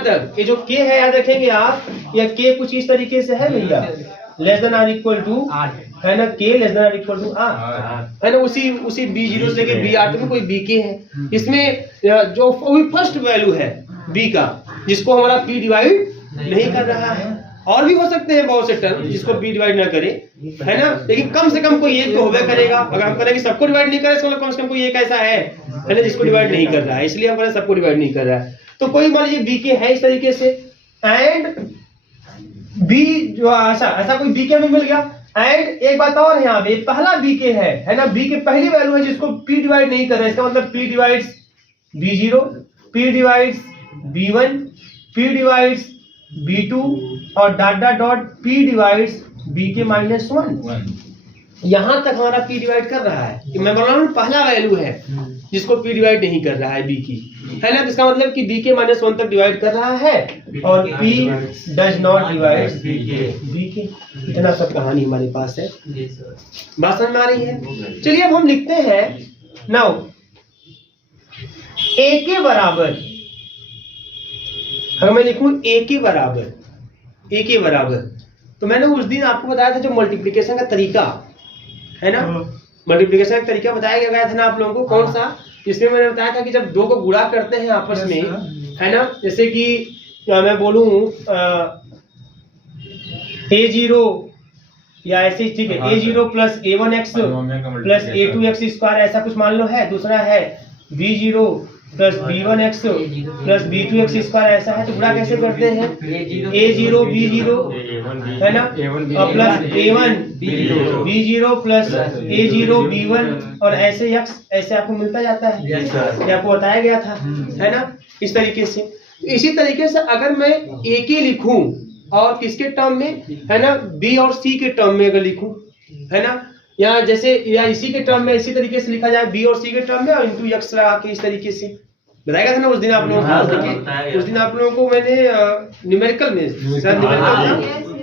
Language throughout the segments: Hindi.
तक ये जो k है याद रखेंगे आप, या k कुछ इस तरीके से है भैया, less than or equal to है ना, k less than or equal to r है ना, उसी b0 से लेके br तक में कोई bk है। इसमें जो फर्स्ट वैल्यू है b का, जिसको हमारा p डिवाइड नहीं कर रहा है, और भी हो सकते हैं बहुत से टर्म जिसको b डिवाइड ना करे है ना, लेकिन कम से कम कोई एक तो होबे करेगा। अगर हम करेंगे सबको डिवाइड नहीं करे, इसका कम से कम कोई एक ऐसा है ना जिसको डिवाइड नहीं कर रहा है, इसलिए हम करें सबको डिवाइड नहीं कर रहा है। तो कोई मान लीजिए bk है इस तरीके से, एंड b जो ऐसा कोई bk में मिल गया, एंड एक बात और है यहाँ पे, पहला bk है ना, b के पहली वैल्यू है जिसको p डिवाइड नहीं कर रहा है, इसका मतलब p divides b0, p divides b1, p divides b2 और dot dot dot p divides bk minus 1। यहां तक हमारा p डिवाइड कर रहा है, कि मैं बोल रहा हूँ पहला वैल्यू है जिसको p डिवाइड नहीं कर रहा है b की, है ना, इसका मतलब कि bk माइनस 1 तक डिवाइड कर रहा है, और p does not divide bk। इतना सब कहानी हमारे पास है, बात समझ में आ रही है। चलिए अब हम लिखते हैं नाउ a के बराबर, अगर मैं लिखूं a के बराबर, तो मैंने उस दिन आपको बताया था जो मल्टीप्लिकेशन का तरीका है ना, मल्टीप्लिकेशन का तरीका बताया गया था ना आप लोगों को, कौन सा, इसमें मैंने बताया था कि जब दो को गुणा करते हैं आपस में, है ना, जैसे कि मैं बोलूं a0 या ऐसे, ठीक है, a0 plus a1x plus a2x square ऐसा कुछ मान लो है, दूसरा है b0 plus b1x plus b2x square ऐसा है, तो गुणा कैसे करते हैं, a0 b0 है ना, और plus a1 b0 plus a0 b1 और ऐसे x, ऐसे आपको मिलता जाता है, ये आपको बताया गया था, है ना, इस तरीके से। इसी तरीके से अगर मैं a के लिखूं और किसके टर्म में, है ना, b और c के टर्म में अगर लिखूं, है ना, या जैसे या इसी के टर्म में इसी तरीके से लिखा जाए, b और c के टर्म में, और इंटू x लगा के इस तरीके से बताया था ना उस दिन आप लोगों को, उस दिन आप लोगों को मैंने न्यूमेरिकल में,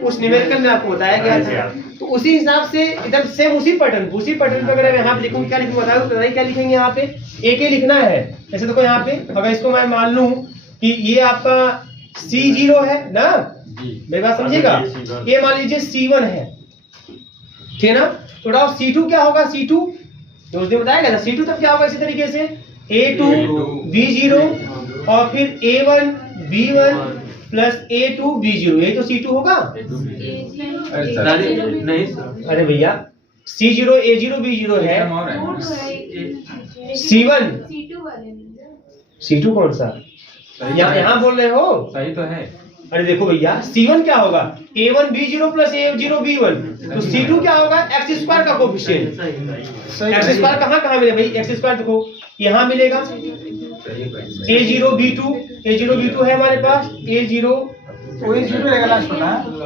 उस न्यूमेरिकल में आपको बताया गया था। तो उसी हिसाब से इधर सेम उसी पैटर्न पे अगर यहाँ पे लिखूं, क्या लिखूं बताओ, क्या लिखेंगे यहाँ पे, a के लिखना है। जैसे देखो यहाँ पे अगर इसको मैं मान लूं कि ये आपका c0 है ना, मेरी बात समझिएगा, ये मान लीजिए c1 है, ठीक है ना, तो c2 क्या होगा, c2 तो उस दिन बताया गया था, c2 तब क्या होगा, इसी तरीके से a2 b0 और फिर a1 b1 plus a2 b0, यही तो c2 होगा। नहीं, अरे भैया c0 a0 b0 है, c1 c2 कौन सा, यहाँ बोल रहे हो, सही तो है। अरे देखो भैया c1 क्या होगा, a1 b0 plus a0 b1, तो c2 क्या होगा, एक्स स्क्वायर का कोफिशिएंट। एक्स स्क्वायर कहाँ मिलेगा भाई, एक्स स्क्वायर देखो यहाँ मिलेगा, a0 b2 है हमारे पास, a0 रहेगा लास्ट में,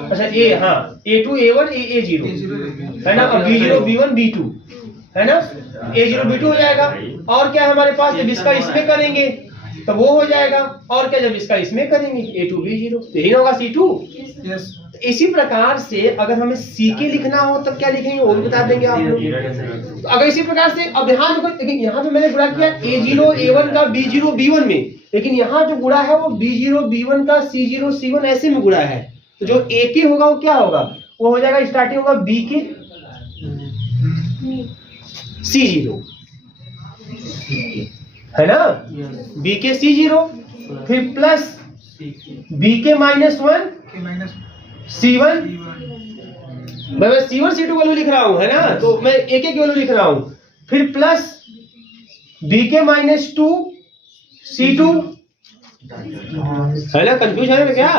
अच्छा a2 a1 a0 है ना, और b0 b1 b2 है ना, a0 b2 हो जाएगा, और क्या है हमारे पास, जब इसका इसमें करेंगे तो वो हो जाएगा, और क्या जब इसका इसमें करेंगे a2 b0, तो यही होगा c2। इसी प्रकार से अगर हमें ck लिखना हो तब क्या लिखेंगे वो भी बता देंगे आप लोग। अगर इसी प्रकार से अब यहाँ देखिए, यहाँ पे मैंने गुणा किया a0 a1 का b0 b1 में, लेकिन यहाँ जो गुणा है वो b0 b1 का c0 c1 ऐसे में गुणा है, तो जो ak होगा वो क्या होगा, वो हो जाएगा स्टार्टिंग होगा bk c0 है ना, bk c0 फिर प्लस bk माइनस 1 c1, मैं c1 c2 वैल्यू लिख रहा हूं, है ना, तो मैं एक एक वैल्यू लिख रहा हूं, फिर प्लस bk माइनस 2 c2, है ना, कंफ्यूज है ना क्या,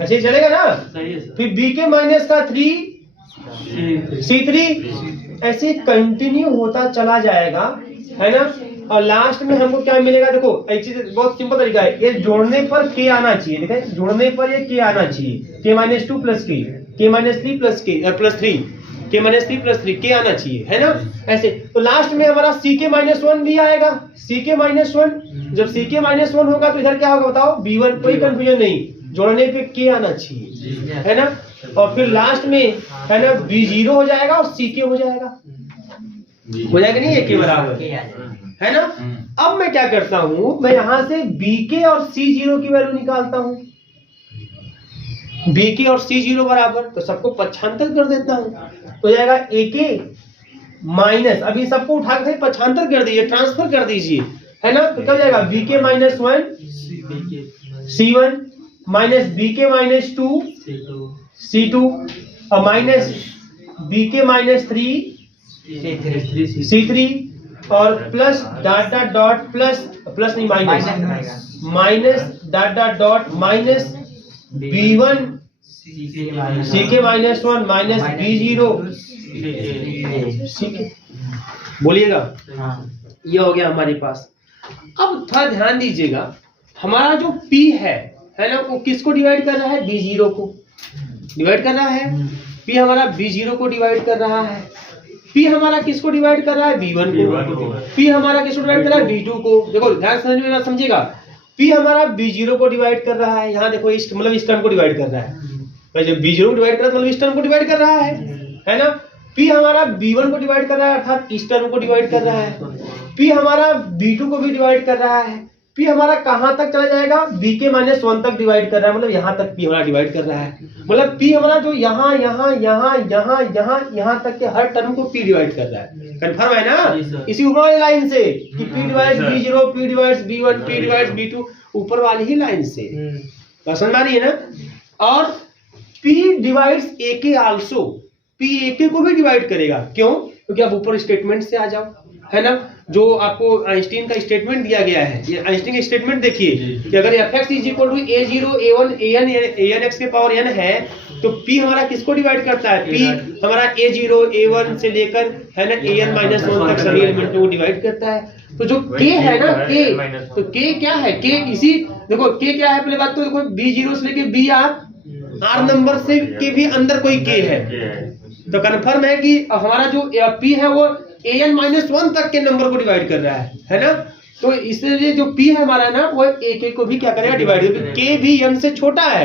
अच्छा ये चलेगा ना, फिर bk माइनस का 3 c3, ऐसे कंटिन्यू होता चला जाएगा, है ना, और लास्ट में हमको क्या मिलेगा, देखो एक चीज बहुत सिंपल तरीका है, ये जोड़ने पर k आना चाहिए, देखें जोड़ने पर ये k आना चाहिए, k minus 2 plus k minus 3 plus k k minus 3 plus 3 k आना चाहिए, है ना, ऐसे। तो लास्ट में हमारा ck माइनस 1 भी आएगा, ck माइनस 1, जब ck माइनस 1 होगा तो इधर क्या होगा बताओ, b1, कोई कंफ्यूजन नहीं, जोड़ने पे k आना चाहिए, है ना, और फिर लास्ट में है ना b0 हो जाएगा और ck हो जाएगा नहीं, एक के बराबर, है ना। अब मैं क्या करता हूं, मैं यहां से BK और C0 की वैल्यू निकालता हूं। BK और C0 बराबर, तो सबको पक्षांतर कर देता हूं, तो जाएगा AK माइनस, अभी सबको उठा के पक्षांतर कर दीजिए, ट्रांसफर कर दीजिए, है ना। तो क्या जाएगा BK minus 1 C1 minus BK minus 2 C2 और माइनस BK माइनस 3 C3 और plus dot dot dot plus नहीं minus dot minus B1 CK minus 1 minus B0 CK, बोलिएगा। ये हो गया हमारे पास। अब थोड़ा ध्यान दीजिएगा, हमारा जो P है ना, वो किसको डिवाइड कर रहा है, B0 को डिवाइड कर रहा है। P हमारा B0 को डिवाइड कर रहा है। P हमारा किसको डिवाइड कर रहा है, B1 को। P हमारा किसको डिवाइड कर रहा है, B2 को। देखो ध्यान समझ में समझिएगा, P हमारा B0 को डिवाइड कर रहा है, यहाँ देखो इस मतलब इस टर्म को डिवाइड कर रहा है। जब B0 को डिवाइड कर रहा है मतलब इस टर्म को डिवाइड कर रहा है ना। P हमारा B1 को डिवाइड कर रहा है, अर्थात इस टर्म को डिवाइड कर रहा है। P हमारा B2 को भी डिवाइड कर रहा है। P हमारा कहां तक चला जाएगा, BK माइनस 1 तक डिवाइड कर रहा है, मतलब यहां तक P हमारा डिवाइड कर रहा है। मतलब P हमारा जो यहाँ तक के हर टर्म को P डिवाइड कर रहा है। कंफर्म है ना, इसी ऊपर वाली लाइन से कि P divides B0, P divides B1, P divides B2, ऊपर वाली ही लाइन से। समझ आ रही है ना। और P divides AK also, P AK को भी डिवाइड करेगा। क्यों, क्योंकि आप ऊपर स्टेटमेंट से आ जाओ, है ना। जो आपको आइंस्टीन का स्टेटमेंट दिया गया है, ये आइंस्टीन का स्टेटमेंट देखिए कि अगर fx is equal to a0 a1 an x के पावर n है, तो p हमारा किसको डिवाइड करता है, p हमारा a0 a1 से लेकर, है ना, an माइनस 1 तक सभी एलिमेंटों को डिवाइड करता है। तो जो k है ना, k, तो k क्या है, k इसी देखो k क्या है, पहले बात तो देखो b0 से लेके r नंबर से के भी अंदर कोई k है, तो कन्फर्म है कि हमारा जो p है वो an माइनस 1 तक के नंबर को डिवाइड कर रहा है ना। तो इसलिए जो p है हमारा ना, वो ak को भी क्या करेगा, डिवाइड, k भी n से छोटा है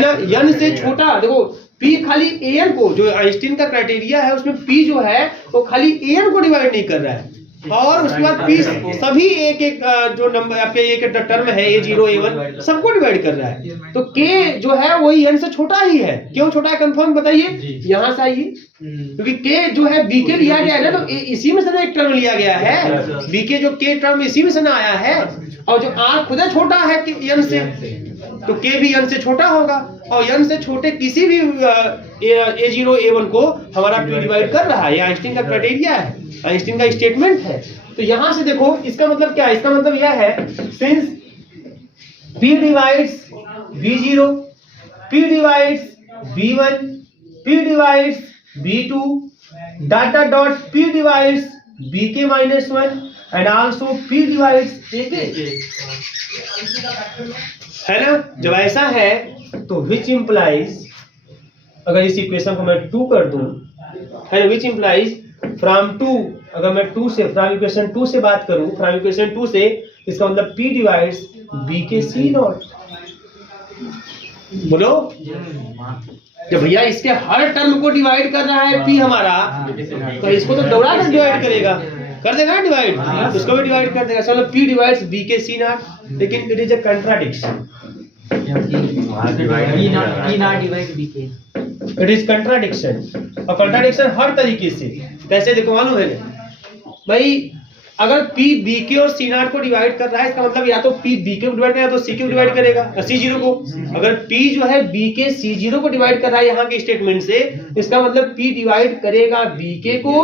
ना, n से छोटा। देखो p खाली an को, जो आइंस्टीन का क्राइटेरिया है उसमें p जो है वो खाली an को डिवाइड नहीं कर रहा है, और उसके बाद p सभी एक एक जो नंबर आपके एक टर्म है a0 a1 सबको डिवाइड कर रहा है। तो k जो है वही n से छोटा ही है। क्यों छोटा है, कंफर्म बताइए, यहाँ से आइए, क्योंकि k जो है bk लिया गया है ना, तो इसी में से ना एक टर्म लिया गया है, bk जो k टर्म इसी में से ना आया है, और जो r खुद है छोटा है n से, तो k भी n से छोटा होगा, और n से छोटे किसी भी a0 a1 को हमारा p डिवाइड कर रहा है। ये आइंस्टीन का क्राइटेरिया है, आइंस्टीन का स्टेटमेंट है। तो यहां से देखो इसका मतलब क्या है, इसका मतलब यह है, since p divides b0, p divides b1, p divides b2, dot p divides bk minus 1 and also p divides ak, है ना। जब ऐसा है तो विच इंप्लाइज, अगर इस इक्वेशन को मैं 2 कर दूं, है ना, विच इंप्लाइज फ्रॉम 2, अगर मैं 2 से फ्रॉम इक्वेशन 2 से बात करूं, फ्रॉम इक्वेशन 2 से, इसका मतलब p divides bk c not. बोलो, जब भैया इसके हर टर्म को डिवाइड कर रहा है p हमारा, तो इसको तो दौड़ा कर डिवाइड करेगा, कर देगा ना डिवाइड, उसको भी डिवाइड कर देगा। चलो p divides bk c not, लेकिन it is a contradiction, it is contradiction. और कंट्राडिक्शन हर तरीके से, कैसे देखो मालूम है भाई, अगर P BK और C0 को डिवाइड कर रहा है, इसका मतलब या तो P BK को डिवाइड करेगा तो C को डिवाइड करेगा, C0 को। अगर P जो है BK C0 को डिवाइड कर रहा है यहाँ के स्टेटमेंट से, इसका मतलब P डिवाइड करेगा BK को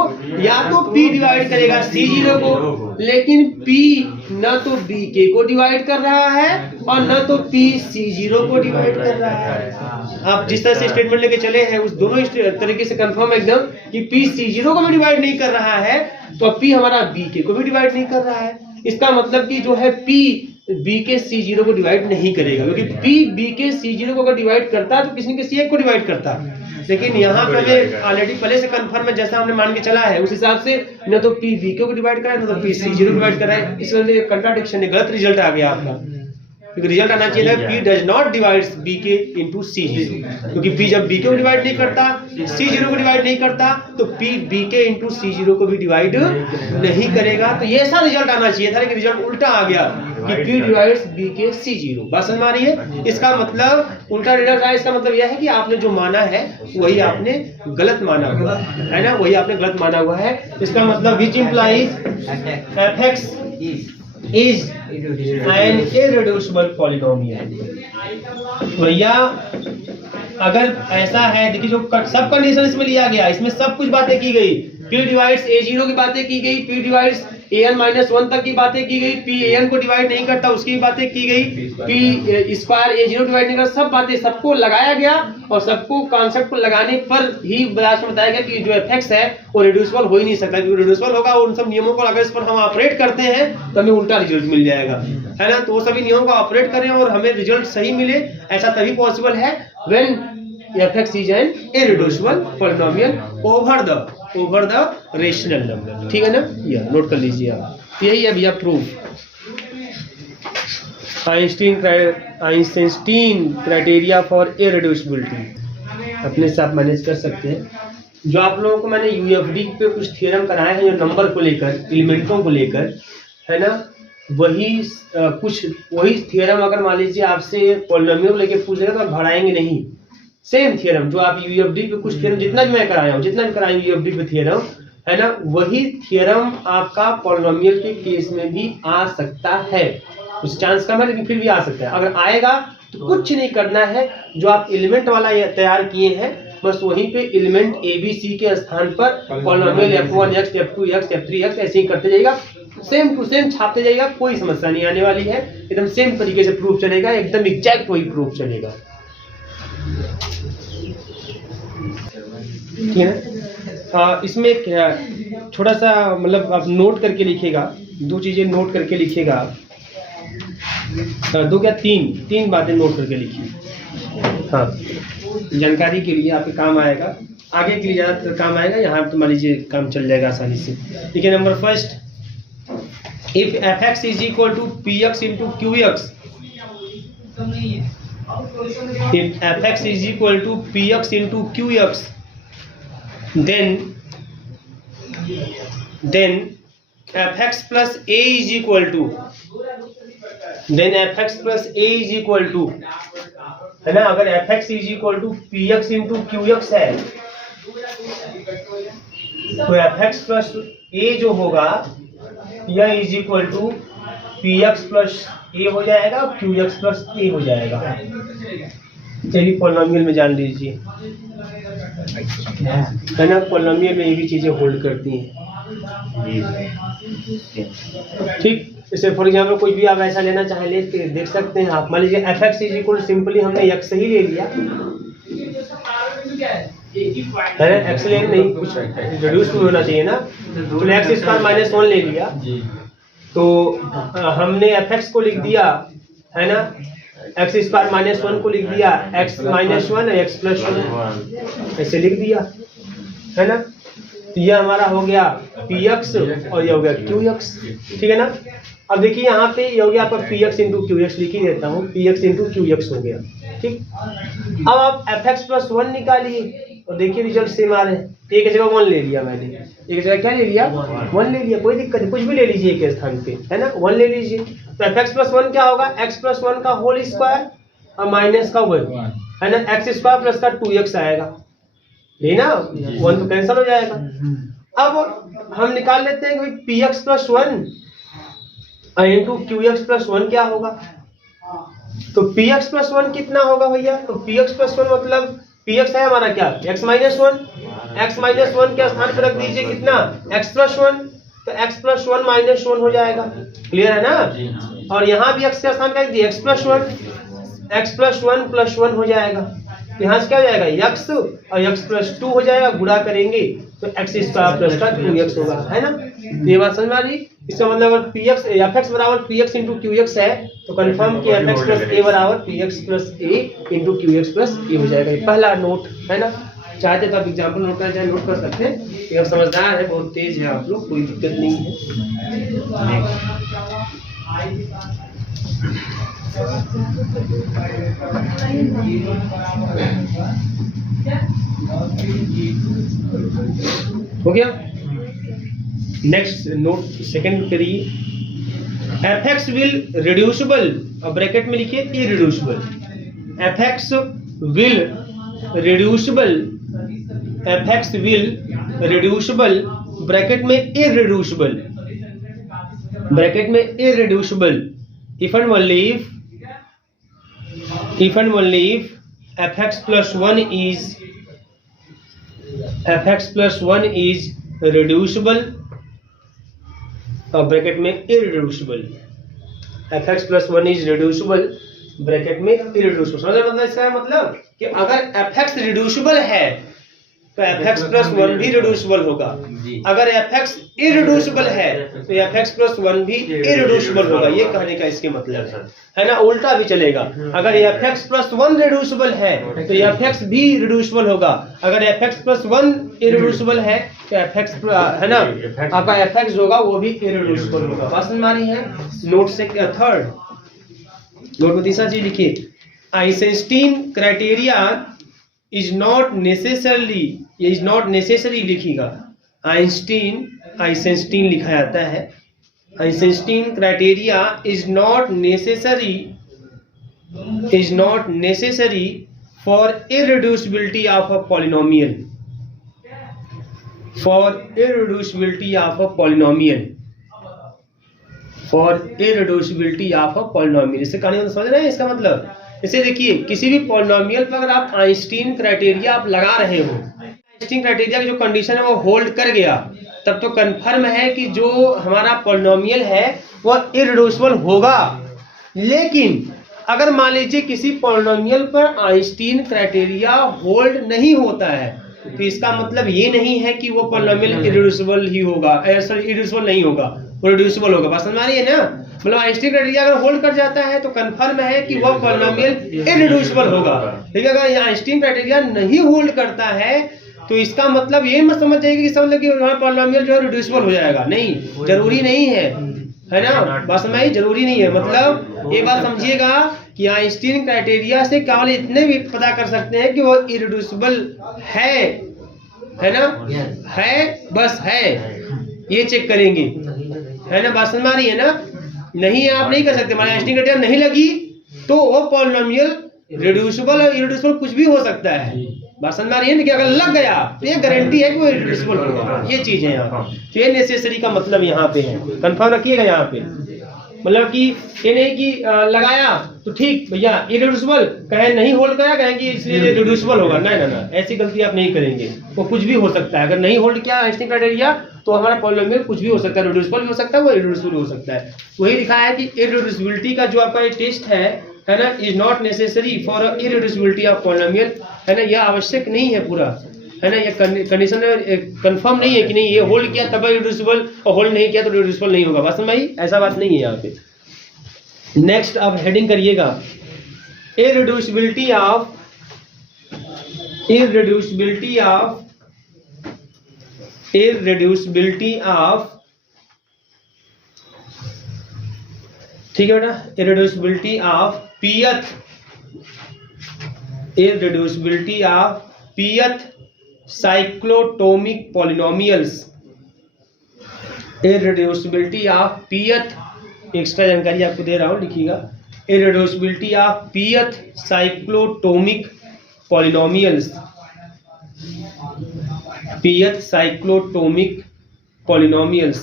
या तो P डिवाइड करेगा C0 को, लेकिन P न तो BK को डिवाइड कर रहा है और न तो P C0 को डिवाइड कर रहा है। आप जिस तरह से स्टेटमेंट लेके चले हैं उस दोनों तरीके से कंफर्म एकदम कि P C0 को भी डिवाइड नहीं कर रहा है, तो P हमारा BK को भी डिवाइड नहीं कर रहा है। इसका मतलब कि जो है P BK C0 को डिवाइड नहीं करेगा, क्योंकि P BK C0 को अगर डिवाइड करता है तो किसी न किसी एक को डिवाइड करता। लेकिन यहाँ पे हमें ऑलरेडी पहले से कंफर्म है, जैसा हमने मान के चला है उस हिसाब से न तो P BK को डिवाइड करा है न तो P C0 को डिवाइड करा है। इस वजह से कंट्राडिक्शन है, गलत रिजल्ट आ गया आपका। क्योंकि रिजल्ट आना चाहिए था P does not divides BK into C0, क्योंकि P जब BK को डिवाइड नहीं करता, C0 को डिवाइड नहीं करता, तो P BK इनटू C0 को भी डिवाइड नहीं करेगा। तो ये ऐसा रिजल्ट आना चाहिए था, लेकिन रिजल्ट उल्टा आ गया कि P डिवाइड्स BK C0। बात समझ में आ रही है? इसका मतलब उल्टा रिजल्ट आया। इसका मतलब यह है कि आपने जो माना है वही आपने गलत माना हुआ है ना, वही आपने गलत माना हुआ है। इसका मतलब which implies fx is an irreducible polynomial। भैया अगर ऐसा है, देखिए जो सब कंडीशन इसमें लिया गया, इसमें सब कुछ बातें की गई, P डिवाइड्स A0 की बातें की गई, P डिवाइड्स an-1 तक की बातें की गई, P an को डिवाइड नहीं करता उसकी बातें की गई, P स्क्वायर A0 डिवाइड नहीं करता, सब बातें सबको लगाया गया और सबको कॉन्सेप्ट को लगाने पर ही लास्ट में बताया गया कि जो fx है वो रिड्यूसिबल हो ही नहीं सकता, क्योंकि रिड्यूसिबल होगा उन सब नियमों को अगर इस पर हम ऑपरेट करते हैं तो हमें उल्टा रिजल्ट मिल जाएगा, है ना। तो वो सभी नियमों को ऑपरेट करें और हमें रिजल्ट सही मिले, ऐसा तभी पॉसिबल है when fx is an irreducible polynomial over the rational number। ठीक है ना, यह नोट कर लीजिए आप, यही है भैया प्रूफ। आइंस्टीन क्राइटेरिया फॉर इररिड्यूसिबिलिटी अपने से आप मैनेज कर सकते हैं। जो आप लोगों को मैंने यूएफडी पे कुछ थ्योरम कराए हैं, जो नंबर को लेकर, एलिमेंटों को लेकर, है ना, वही थ्योरम अगर मान लीजिए आपसे पॉलिनोमियल लेके पूछेगा तो आप भराएंगे नहीं। सेम थ्योरम जो आप यूएफडी पे कुछ थ्योरम जितना भी मैं कराया हूँ, जितना भी कराया यूएफडी पे थ्योरम, है ना, वही थ्योरम आपका पॉलिनोमियल के केस में भी आ सकता है। कुछ चांस कम है लेकिन फिर भी आ सकता है। अगर आएगा तो कुछ नहीं करना है, जो आप एलिमेंट वाला तैयार किए हैं बस वहीं पे एलिमेंट ABC के स्थान पर पॉलिनोमियल f1x, f2x, f3x ऐसे ही करते जाइएगा, सेम टू सेम छापते जाइएगा, कोई समस्या नहीं आने वाली है। एकदम सेम तरीके से प्रूफ चलेगा, एकदम एग्जैक्ट वही प्रूफ चलेगा। ठीक है, इसमें क्या थोड़ा सा मतलब आप नोट करके लिखिएगा, दो चीजें नोट करके लिखिएगा, दो क्या तीन बातें नोट करके लिखिए। हाँ, जानकारी के लिए आपके काम आएगा, आगे के लिए ज़्यादातर काम आएगा, यहाँ तो मान लीजिए काम चल जाएगा आसानी से। ठीक है, number first, if fx is equal to px into qx, if fx is equal to px into qx, then fx plus a is equal to, then fx plus a is equal to, है ना, अगर fx is equal to px into qx है तो fx plus a जो होगा यह is equal to px plus a हो जाएगा, qx plus a हो जाएगा। चलिए पॉलिनोमियल में जान लीजिए, है ना, पॉलिनोमियल में ये भी चीजें होल्ड करती हैं। ठीक, जैसे फॉर एग्जाम्पल कोई भी आप ऐसा लेना चाहे ले देख सकते हैं आप। मान लीजिए fx इज इक्वल सिंपली हमने x ही ले लिया, है ना, x ले नहीं, कुछ रिड्यूस होना चाहिए ना, तो x स्क्वायर माइनस 1 ले लिया, तो हमने fx को लिख दिया, है ना, x स्क्वायर माइनस 1 को लिख दिया x माइनस 1 x प्लस 1 ऐसे लिख दिया, है ना। तो यह हमारा हो गया px और यह हो गया qx। ठीक है ना। अब देखिए यहाँ पे ये हो गया आपका px इंटू qx, लिख ही देता हूँ, px इंटू qx हो गया। ठीक, अब आप fx प्लस 1 निकालिए और देखिए रिजल्ट सेम आ रहे हैं। एक जगह 1 ले लिया मैंने, एक जगह क्या ले लिया 1 ले लिया, कोई दिक्कत नहीं, कुछ भी ले लीजिए एक स्थान पे, है ना, 1 ले लीजिए। तो fx प्लस 1 क्या होगा, x प्लस 1 का होल स्क्वायर और माइनस का 1, है ना, x स्क्वायर प्लस का 2x आएगा, ये ना 1 तो कैंसिल हो जाएगा। अब हम निकाल लेते हैं कि px plus 1 into qx plus 1 क्या होगा। तो px प्लस 1 कितना होगा भैया, तो px प्लस 1 मतलब px है हमारा क्या x माइनस 1, x माइनस 1 के स्थान पर रख दीजिए कितना x प्लस 1, तो x प्लस 1 माइनस 1 हो जाएगा। क्लियर है ना। और यहाँ भी x के स्थान पर रख दिए x प्लस 1 प्लस 1 हो जाएगा। तो यहाँ से क्या हो जाएगा x और x प्लस 2 हो जाएगा, गुणा करेंगे तो x स्क्वायर प्लस का 2x होगा, है ना। ये बात समझ में आ रही। इसका मतलब अगर px fx बराबर px इंटू qx है तो कंफर्म कि fx प्लस a बराबर px plus a into qx plus a हो जाएगा। ये पहला नोट है ना। चाहते तो आप एग्जाम्पल नोट करना चाहे नोट कर सकते हैं। ये अब समझदार है, बहुत तेज है आप लोग, कोई दिक्कत नहीं है। हो गया। नेक्स्ट नोट सेकंड करिए, एफ एक्स विल रिड्यूसिबल, और ब्रैकेट में लिखिए irreducible, F x will reducible, F x will reducible, bracket में इरिड्यूसिबल, ब्रैकेट में irreducible, if and only if f x plus 1 is reducible, और ब्रैकेट में irreducible, f x plus 1 is reducible, bracket में irreducible। समझ रहे मतलब इसका मतलब कि अगर f x रिड्यूसिबल है तो f x plus 1 भी रिड्यूसिबल होगा, अगर f x इरिड्यूसिबल है तो f x plus 1 भी इरिड्यूसिबल होगा, ये कहने का इसके मतलब है ना। उल्टा भी चलेगा, अगर f x plus 1 रिड्यूसिबल है तो f x भी रिड्यूसिबल होगा, अगर f x plus 1 इरिड्यूसिबल है तो f x है ना, आपका f x होगा वो भी इरिड्यूसिबल होगा। बात समझ में आ रही है। नोट से थर्ड, नोट में तीसरा चीज लिखिए, Einstein criteria is not necessarily, ये इज नॉट नेसेसरी लिखिएगा, आइंस्टीन लिखा जाता है, Einstein criteria is not necessary for irreducibility of a polynomial, for irreducibility of a polynomial, for irreducibility of a polynomial. इससे कहानी समझ रहे हैं इसका मतलब। इसे देखिए, किसी भी पॉलिनोमियल पर अगर आप आइंस्टीन क्राइटेरिया आप लगा रहे हो, आइंस्टीन क्राइटेरिया की जो कंडीशन है वो होल्ड कर गया, तब तो कंफर्म है कि जो हमारा पॉलिनोमियल है वो इरिड्यूसिबल होगा। लेकिन अगर मान लीजिए किसी पॉलिनोमियल पर आइंस्टीन क्राइटेरिया होल्ड नहीं होता है, तो इसका मतलब ये नहीं है कि वो पॉलिनोमियल इरिड्यूसिबल ही होगा, इरिड्यूसिबल नहीं होगा, वो रिड्यूसिबल होगा। बात समझ में आ रही है ना। मतलब आइंस्टीन क्राइटेरिया अगर होल्ड कर जाता है तो कंफर्म है कि वह पॉलिनोमियल इरिड्यूसिबल होगा। लेकिन अगर आइंस्टीन क्राइटेरिया नहीं होल्ड करता है तो इसका मतलब ये मत समझ जाइए कि इसका मतलब कि वहाँ पॉलिनोमियल जो है रिड्यूसिबल हो जाएगा, नहीं, जरूरी नहीं है ना। बात समझ में, जरूरी नहीं है। मतलब ये बात समझिएगा कि आइंस्टीन क्राइटेरिया से केवल इतने भी पता कर सकते हैं कि वो इरिड्यूसिबल है ना, है, बस है, ये चेक करेंगे, है ना। बात समझ में आ रही है ना। नहीं आप नहीं कर सकते, आइंस्टीन क्राइटेरिया नहीं लगी तो वो पॉलिनोमियल रिड्यूसिबल और इरिड्यूसिबल कुछ भी हो सकता है। बात समझ में आ रही है ना, कि अगर लग गया तो ये गारंटी है कि वो इरिड्यूसिबल होगा। ये चीज है यहाँ, तो ये नेसेसरी का मतलब यहाँ पे है, कंफर्म रखिएगा यहाँ पे। मतलब कि ये नहीं कि लगाया तो ठीक भैया इरिड्यूसिबल, कहे नहीं होल्ड करा कहें कि इसलिए रिड्यूसिबल होगा, ना, ऐसी गलती आप नहीं करेंगे। वो कुछ भी हो सकता है, अगर नहीं होल्ड किया आइंस्टीन क्राइटेरिया तो हमारा पॉलिनोमियल कुछ भी हो सकता है, रिड्यूसिबल भी हो सकता है, वो इरिड्यूसिबल हो सकता है। वही लिखा है कि इरिड्यूसिबिलिटी का जो आपका ये टेस्ट है ना, is not necessary for irreducibility of polynomial, है ना। यह आवश्यक नहीं है पूरा, है ना। ये कंडीशन कंफर्म नहीं है कि नहीं ये होल्ड किया तब इरिड्यूसिबल और होल्ड नहीं किया तो रिड्यूसिबल नहीं होगा। बात समझ आई, ऐसा बात नहीं है यहाँ पे। नेक्स्ट आप हेडिंग करिएगा, इरिड्यूसिबिलिटी ऑफ ठीक है बेटा, irreducibility of pth cyclotomic polynomials, irreducibility of pth, extra जानकारी आपको दे रहा हूं, लिखिएगा, irreducibility of pth cyclotomic polynomials, pth cyclotomic polynomials,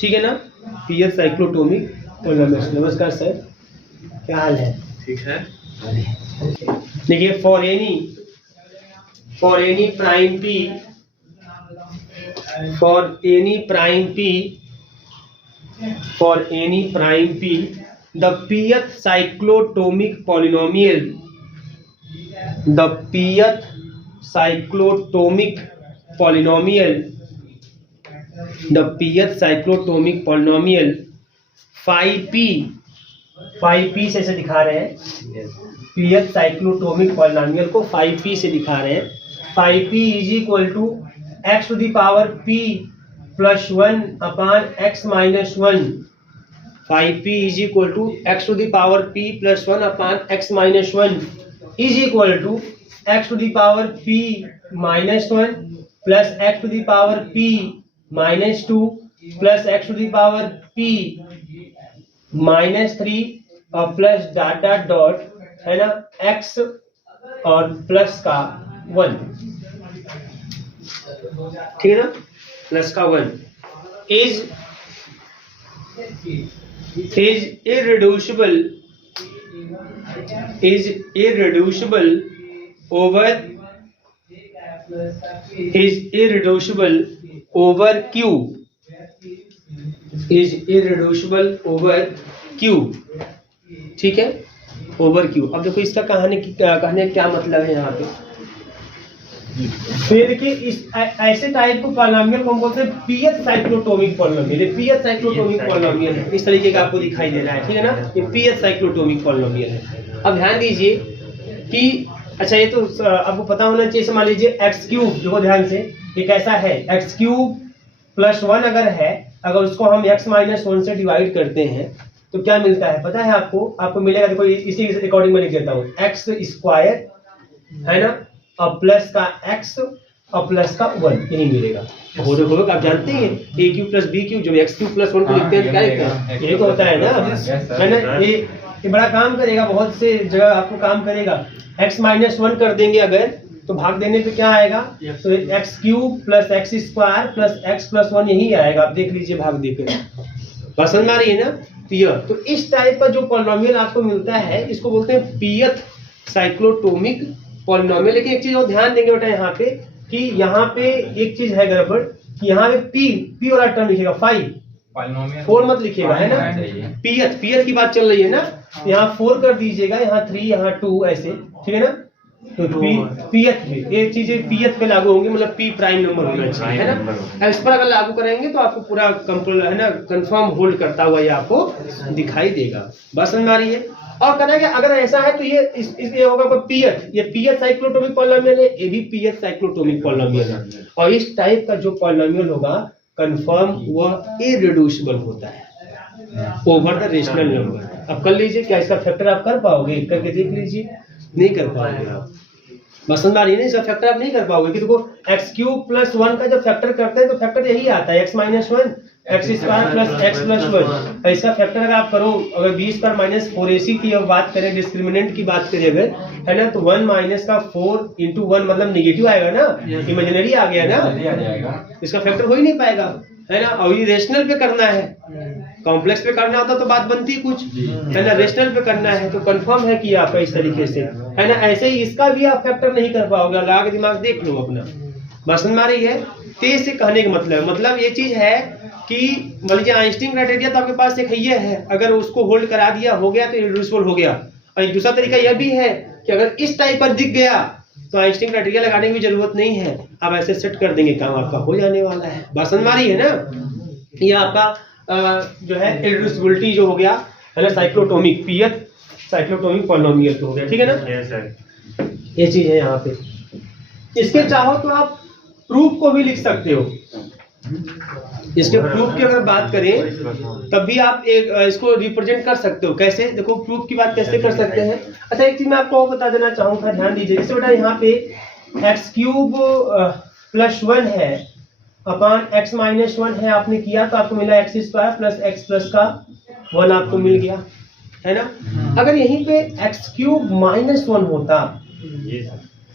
ठीक है ना, pth साइक्लोटोमिक पॉलिनोमियल्स। नमस्कार सर, क्या हाल है? ठीक है। देखिए, for any prime p the pth cyclotomic polynomial, phi p से दिखा रहे हैं, pth साइक्लोटोमिक पॉलिनोमियल को phi p से दिखा रहे हैं। phi p is equal to x to the power p plus 1 upon x minus 1, 5p is equal to x to the power p plus 1 upon x minus 1 is equal to x to the power p minus 1 plus x to the power p minus 2 plus x to the power p minus 3 और प्लस डॉट डॉट डॉट है ना x और प्लस का 1, ठीक है ना, प्लस का 1 इज irreducible over q, ठीक है, ओवर क्यू। अब देखो इसका कहने का क्या मतलब है यहाँ पे। तो ये देखिए इस ऐसे टाइप को पॉलिनोमियल को हम बोलते हैं pth साइक्लोटोमिक पॉलिनोमियल। ये pth साइक्लोटोमिक पॉलिनोमियल है, इस तरीके का आपको दिखाई दे रहा है, ठीक है ना, ये pth साइक्लोटोमिक पॉलिनोमियल है। अब ध्यान दीजिए कि अच्छा ये तो आपको पता होना चाहिए। मान लीजिए एक्स क्यूब, देखो ध्यान से, ये कैसा है, एक्स क्यूब प्लस 1 अगर है, अगर उसको हम एक्स माइनस 1 से डिवाइड करते हैं तो क्या मिलता है पता है आपको? आपको मिलेगा, देखो इसी अकॉर्डिंग में लिख देता हूँ, एक्स स्क्वायर है ना, और प्लस का एक्स और प्लस का 1, यही मिलेगा। वो देखो आप जानते हैं ए क्यू प्लस बी क्यू, जब एक्स क्यू प्लस 1 को लिखते हैं क्या लिखते हैं, यही तो होता है ना। ये बड़ा काम करेगा, बहुत से जगह आपको काम करेगा। एक्स माइनस 1 कर देंगे अगर, तो भाग देने पे क्या आएगा, तो x cube plus x square plus x plus 1 यही आएगा। आप देख लीजिए भाग देकर, पसंद आ रही है ना। तो इस टाइप का जो पॉलिनोमियल आपको मिलता है इसको बोलते हैं pth साइक्लोटोमिक पॉलिनोमियल। लेकिन एक चीज और ध्यान देंगे बेटा यहाँ पे, कि यहाँ पे एक चीज है गड़बड़, कि यहाँ पे p वाला टर्म लिखेगा 5, 4 मत लिखिएगा, है ना। pth की बात चल रही है ना, यहाँ 4 कर दीजिएगा, यहाँ 3, यहाँ 2, ऐसे, ठीक है ना। तो pth पे ये चीजें pth पे लागू होंगी, मतलब p प्राइम नंबर होना चाहिए, है ना। इस पर अगर लागू करेंगे तो आपको पूरा है ना कंफर्म होल्ड करता हुआ ये आपको दिखाई देगा। बस समझ आ रही है। और कहना है कि अगर ऐसा है तो ये होगा pth, ये pth साइक्लोटोमिक पॉलिनोमियल है, ये भी pth साइक्लोटोमिक पॉलिनोमियल है। और इस टाइप का जो पॉलिनोमियल होगा कंफर्म वह इररिड्यूसिबल होता है ओवर द रेशनल नंबर। अब कर लीजिए, क्या इसका फैक्टर आप कर पाओगे? करके देख लीजिए, नहीं कर पाओगे आप। पसंद आ रही है ना, इसका फैक्टर आप नहीं कर पाओगे। कि देखो एक्स क्यूब प्लस 1 का जब फैक्टर करते हैं तो फैक्टर यही आता है, x minus 1 x square plus x plus 1। इसका फैक्टर अगर आप करो, अगर बी स्क्वायर माइनस 4ac की बात करें, डिस्क्रिमिनेंट की बात करें अगर, है ना, तो 1 माइनस का 4 इंटू 1 मतलब निगेटिव आएगा ना, इमेजिनरी आ गया ना, इसका फैक्टर हो ही नहीं पाएगा, है ना। और ये रेशनल पे करना है, कॉम्प्लेक्स पे करना होता तो बात बनती कुछ, है ना। रेशनल पे करना है तो कंफर्म है कि आपका इस तरीके से, है ना। ऐसे ही इसका भी आप फैक्टर नहीं कर पाओगे, लगा के दिमाग देख लो अपना। बात समझ में आ रही है। तेज से कहने का मतलब ये चीज है कि मान लीजिए आइंस्टीन क्राइटेरिया तो आपके पास एक है, अगर उसको होल्ड करा दिया हो गया तो इररिड्यूसिबल हो गया। और एक दूसरा तरीका यह भी है कि अगर इस टाइप पर दिख गया तो आइंस्टीन क्राइटेरिया लगाने की जरूरत नहीं है, आप ऐसे सेट कर देंगे, काम आपका हो जाने वाला है। बात समझ में आ रही है ना। ये आपका जो है इररिड्यूसिबिलिटी जो हो गया, है ना, साइक्लोटोमिक pth साइक्लोटोमिक पॉलिनोमियल तो हो गया, ठीक है ना। ये चीज है यहाँ पे। इसके चाहो तो आप प्रूफ को भी लिख सकते हो। इसके प्रूफ की अगर बात करें तब भी आप एक इसको रिप्रेजेंट कर सकते हो। कैसे? देखो प्रूफ की बात कैसे कर सकते हैं। अच्छा एक चीज मैं आपको और बता देना चाहूंगा, ध्यान दीजिए। जैसे बेटा यहाँ पे एक्स क्यूब प्लस 1 है अपान एक्स माइनस 1 है, आपने किया तो आपको मिला x square plus x plus का 1 आपको मिल गया, है ना। अगर यहीं पे एक्स क्यूब माइनस 1 होता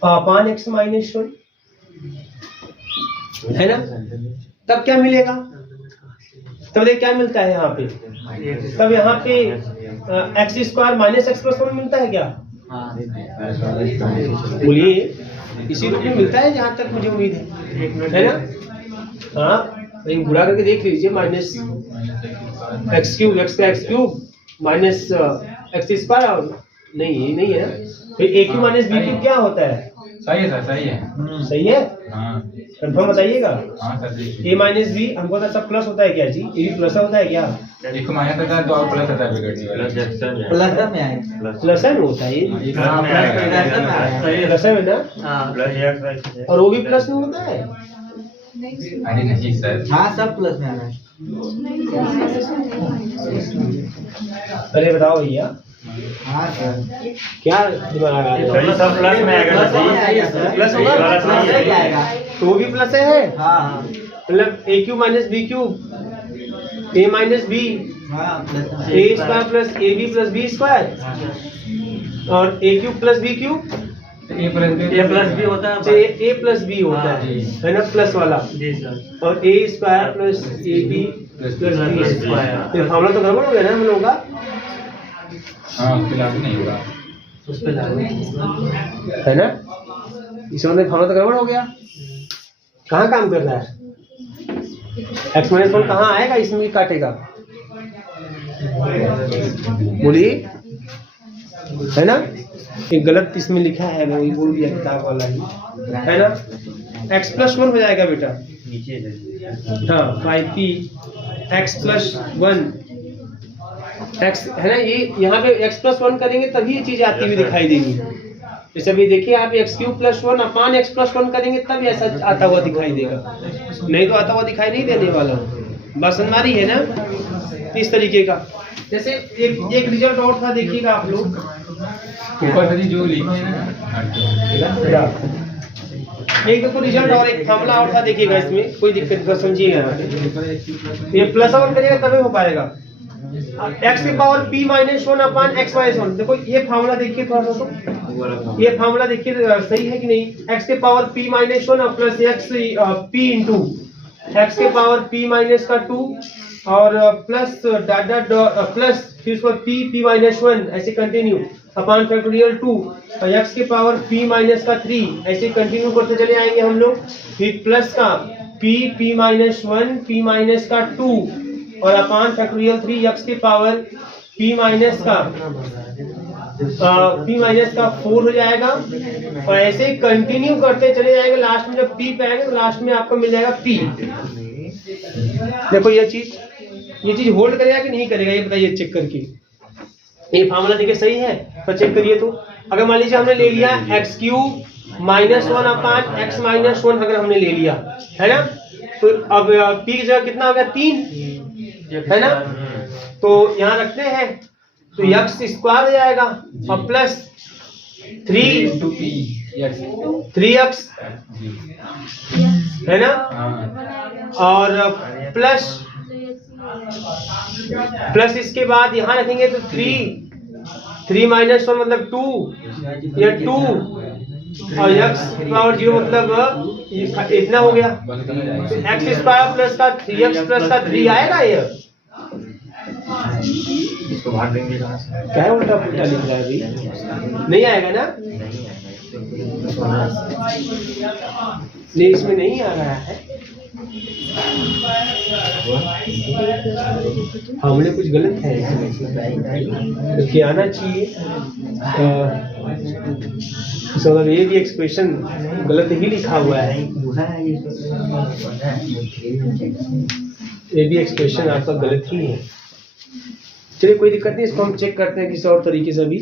अपान एक्स माइनस 1, है ना, तब क्या मिलेगा? तब देखिए क्या मिलता है यहाँ पे, तब यहाँ पे x square minus x plus 1 मिलता है क्या? बोलिए, इसी रूप में मिलता है जहां तक मुझे उम्मीद है ना। हाँ, गुणा करके देख लीजिए, माइनस एक्स क्यूब, एक्स का x cube minus x square, और नहीं नहीं है ना। ए क्यूब माइनस बी क्यूब क्या होता है? सही है सर, सही है, सही है, हाँ कंफर्म बताइएगा। हाँ सर जी। ए माइनस बी हमको तो सब प्लस होता है क्या जी? ये भी प्लस होता है क्या? एक को माइनस होता है तो और प्लस होता है बिगड़ने वाला। प्लस में आएगा, प्लस में होता है ये, प्लस में ना, और वो भी प्लस में होता है। अरे नहीं सर, हाँ सब प्लस में आ रहा है। अरे बताओ भैया हाँ सर। क्या दिमाग आ रहा है? सही सब प्लस में आएगा ना सही। प्लस होगा, प्लस नहीं है। आएगा। तो वो भी प्लस है हाँ मतलब a cube minus b cube a minus b हाँ plus a square plus A B plus B square और a cube plus b cube a plus भी होता ए प्लस बी होता है ना प्लस वाला जी सर। और A square plus A B plus B square. ये फॉर्मूला तो गड़बड़ हो गया ना हम लोगों का, हाँ उसके लागू नहीं होगा। उस पे लागू है ना? इस मतलब फॉर्मूला तो गड़बड़ हो गया। कहाँ काम कर रहा है? एक्स माइनस वन कहाँ आएगा इसमें भी काटेगा? बोलिए, है ना? एक गलत इसमें लिखा है, वही बोल दिया किताब वाला ही, है ना? एक्स प्लस वन हो जाएगा बेटा। नीचे हाँ 5p x plus one x, है ना? ये यहाँ पे एक्स प्लस वन करेंगे तभी ये चीज आती हुई दिखाई देगी। जैसे अभी देखिए आप x cube plus one upon x plus one करेंगे तब ऐसा आता हुआ दिखाई देगा, नहीं तो आता हुआ दिखाई नहीं देने वाला। बात समझ आ रही है ना? इस तरीके का जैसे एक रिजल्ट और था, देखिएगा आप लोग ऊपर से जो लिखे हैं ना, एक देखो रिजल्ट और एक फॉर्मूला और था, देखिएगा इसमें कोई दिक्कत नहीं, समझिएगा। ये प्लस वन करिएगा तभी हो पाएगा। एक्स की power p minus one upon x minus one, देखो ये फॉर्मूला देखिए थोड़ा सा, तो ये फॉर्मूला देखिए सही है कि नहीं? एक्स के power p minus one plus x p into x के पावर p माइनस का 2 और प्लस प्लस फिर उसको p माइनस वन ऐसे कंटिन्यू अपान फैक्टोरियल 2 और एक्स के पावर p माइनस का 3 ऐसे कंटिन्यू करते चले आएंगे हम लोग। फिर प्लस का p minus one p minus का 2 और अपान फैक्टोरियल 3 एक्स के पावर p माइनस का 4 हो जाएगा और ऐसे कंटिन्यू करते चले जाएंगे। लास्ट में जब p पे आएंगे तो लास्ट में आपको मिल जाएगा p। देखो ये चीज होल्ड करेगा कि नहीं करेगा, ये बताइए चेक करके। ये फार्मूला देखिए सही है तो चेक करिए। तो अगर मान लीजिए हमने ले लिया x cube minus one upon x minus one, अगर हमने ले लिया है ना, तो अब p की जगह कितना हो गया 3, है ना? तो यहाँ रखते हैं तो एक्स स्क्वायर हो जाएगा और प्लस 3x है ना, और प्लस इसके बाद यहाँ रखेंगे तो 3 माइनस वन मतलब 2 या 2 और x पावर 0 मतलब इतना हो गया। एक्स स्क्वायर प्लस का 3x प्लस का 3 आएगा ये, इसको बाहर देंगे कहाँ से? क्या है उल्टा पुल्टा लिख रहा है अभी? नहीं आएगा ना? नहीं इसमें नहीं आ रहा है, हमने कुछ गलत है तो क्या आना चाहिए। मतलब ये भी एक्सप्रेशन गलत ही लिखा हुआ है, ये भी एक्सप्रेशन आपका गलत ही है। चलिए कोई दिक्कत नहीं, इसको हम चेक करते हैं किसी और तरीके से भी,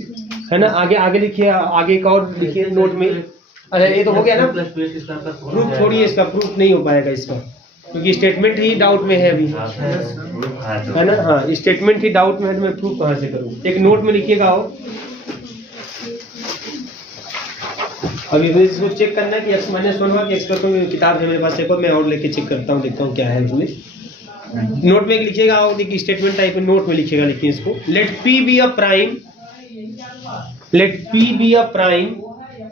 है ना? आगे लिखिए, आगे का और लिखिए नोट में। अच्छा ये तो हो गया ना? प्रूफ छोड़िए, इसका प्रूफ नहीं हो पाएगा इसका, क्योंकि स्टेटमेंट ही डाउट में है अभी, है ना? हाँ स्टेटमेंट ही डाउट में है तो मैं प्रूफ कहाँ से करूँ? एक नोट में लिखिएगा। और अभी इसको चेक करना है कि एक्स माइनस वन हुआ कि एक्स प्लस वन। किताब है मेरे पास, एक और मैं और लेके चेक करता हूँ, देखता हूँ क्या है उसमें। नोट में लिखिएगा और देखिए स्टेटमेंट टाइप में नोट में लिखिएगा, लिखिए इसको। Let p be a prime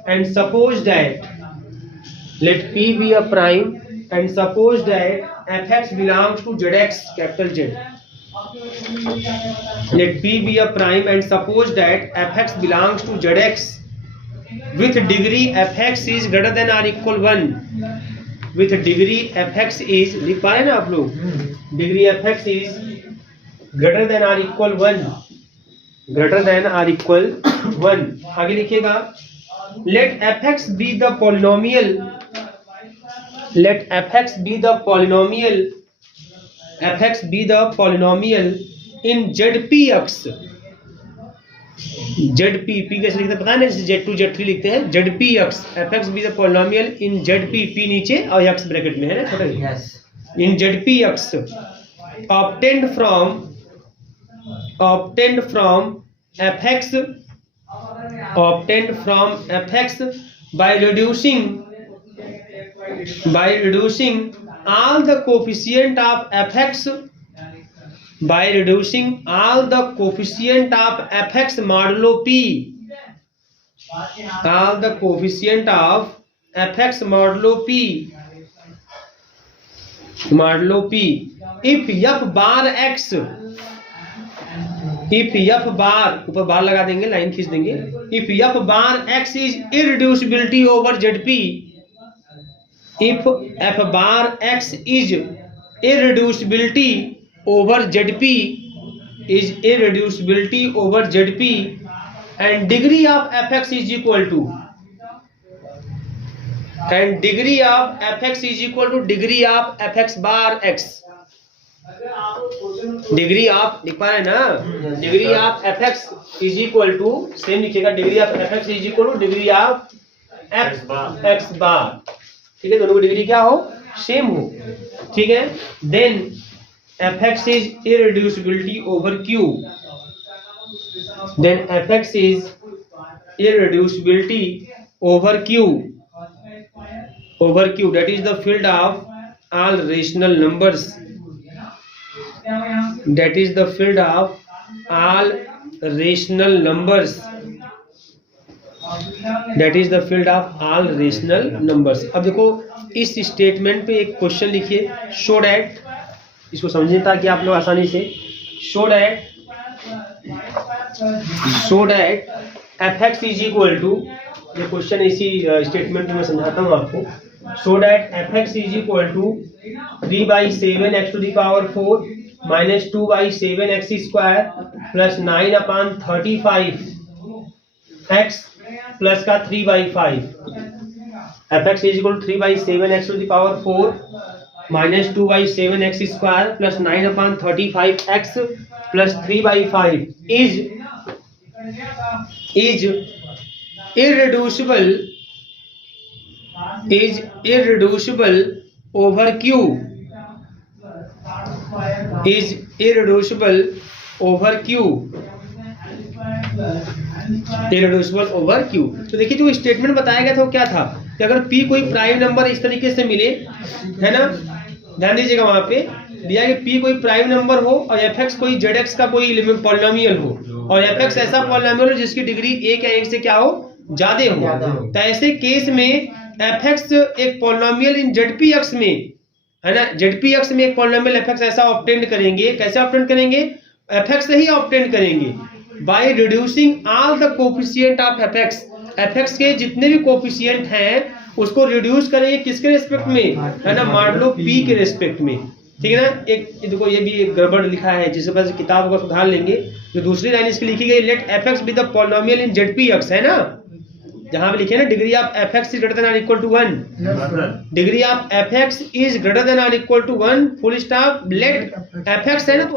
and suppose that fx belongs to zx, capital Z. Let p be a prime and suppose that fx belongs to zx with degree fx is greater than or equal 1. With degree fx is, लिख पा रहे ना आप लोग? Degree fx is greater than or equal 1, greater than or equal 1. आगे लिखिएगा, let fx be the polynomial, let fx be the polynomial in zpx. zp p कैसे लिखते हैं पता है ना? z2 z3 लिखते हैं zpx, fx be the polynomial in zp, p नीचे और x ब्रैकेट में है ना छोटा, Yes. in zpx obtained from fx by reducing all the coefficient of fx modulo p, all the coefficient of fx modulo p if f bar x, if f bar, ऊपर बार लगा देंगे, लाइन खींच देंगे, if f bar x is irreducibility over zp, if f bar x is irreducibility over zp, and degree of fx is equal to degree of fx bar x, degree of लिख पा रहे हैं ना, degree of fx is equal to, same लिखिएगा, degree of fx is equal to degree of x bar, ठीक है, दोनों की डिग्री क्या हो, सेम हो, ठीक है। Then fx is irreducibility over q, then fx is irreducibility over q, that is the field of all rational numbers, that is the field of all rational numbers, that is the field of all rational numbers। अब देखो इस स्टेटमेंट पे एक क्वेश्चन लिखिए, शो डैट, इसको समझिए ताकि आप लोग आसानी से, show that fx is equal to, ये क्वेश्चन इसी स्टेटमेंट में मैं समझाता हूँ आपको, show that fx is equal to 3/7 x to the power 4 minus 2/7 x square plus 9/35 x plus का 3/5, fx is equal to 3/7 x to the power 4 minus 2/7 x square plus 9/35 x plus 3/5 is irreducible over q, is irreducible over q, irreducible over q। तो देखिए जो स्टेटमेंट बताया गया था वो क्या था कि अगर p कोई प्राइम नंबर इस तरीके से मिले, है ना, ध्यान दीजिएगा, वहां पे दिया कि p कोई प्राइम नंबर हो और fx कोई zx का कोई पॉलिनोमियल हो और fx ऐसा पॉलिनोमियल हो जिसकी डिग्री एक या एक से क्या हो, ज्यादा हो, तो ऐसे केस में fx एक पॉलिनोमियल इन zpx में, है ना, zpx में एक पॉलिनोमियल fx ऐसा ऑब्टेन करेंगे, कैसे ऑब्टेन करेंगे, fx से ही ऑब्टेन करेंगे, by reducing all the coefficient of fx के जितने भी कोफिशिएंट हैं उसको रिड्यूस करेंगे किसके रेस्पेक्ट में, है ना, मॉडुलो p के रेस्पेक्ट में, ठीक है ना। एक देखो ये भी एक गड़बड़ लिखा है, जिसके पास किताब को सुधार लेंगे, जो दूसरी लाइन इसकी लिखी गई, let fx be the polynomial in zpx, है ना, जहां पे लिखे ना degree of fx is greater than और equal to 1, degree of fx is greater than और equal to 1 full stop, let fx है ना, तो